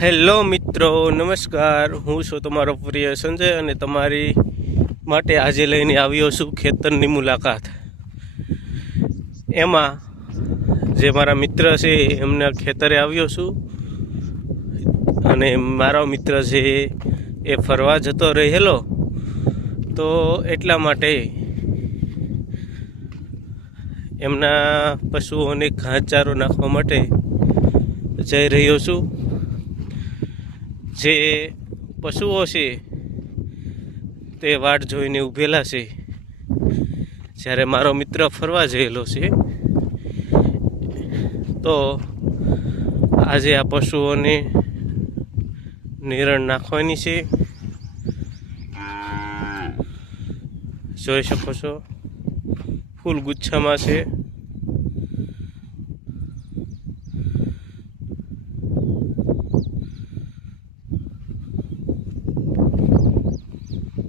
Hello મિત્રો, નમસ્કાર। હું છું તમારો પ્રિય સંજય અને તમારી માટે આજે લઈને આવ્યો છું ખેતરની મુલાકાત। એમાં જે મારા મિત્ર છે એમના ખેતરે આવ્યો છું અને મારો મિત્ર છે એ ફરવા જતો રહેલો, તો એટલા માટે એમના પશુઓને ઘાસચારો નાખવા માટે જઈ રહ્યો છું। જે પશુઓ છે તે વાટ જોઈને ઊભેલા છે જ્યારે મારો મિત્ર ફરવા જયેલો છે। તો આજે આ પશુઓને નિરણ નાખવાની છે, જોઈ શકો છો ફૂલ ગુચ્છામાં છે।